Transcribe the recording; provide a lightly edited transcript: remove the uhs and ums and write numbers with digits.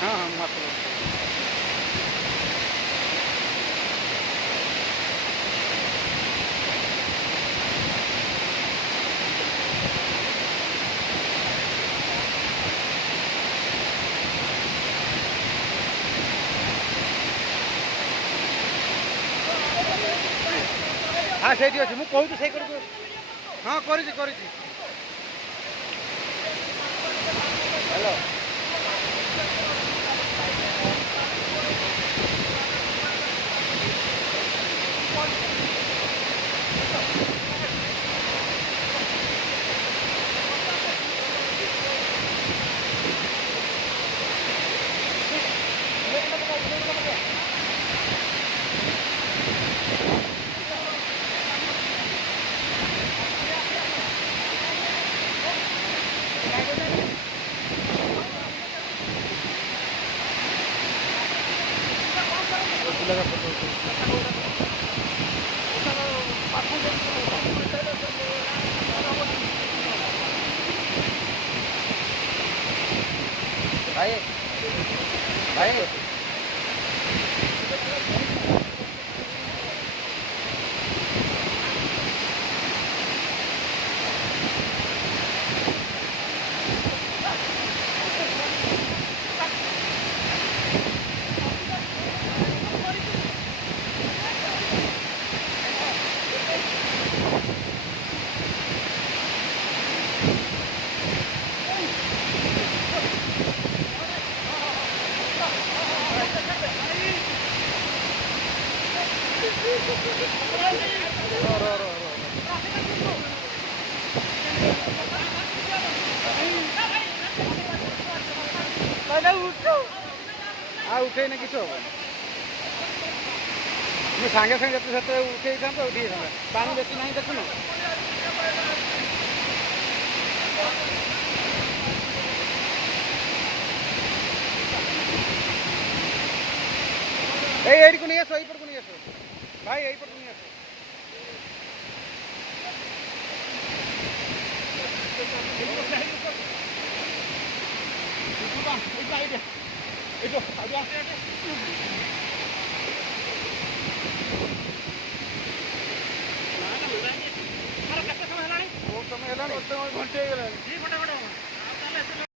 हाँ हाँ मत लो। हाँ से अच्छे मुझे कहूँ से हाँ कर हेलो भाई भाई उठे ना किस हम सागे सागे जो उठे था उठे पानी बेसी ना देखुन यही को नहीं आस यही को नहीं आस भाई यही को नहीं आस Itu,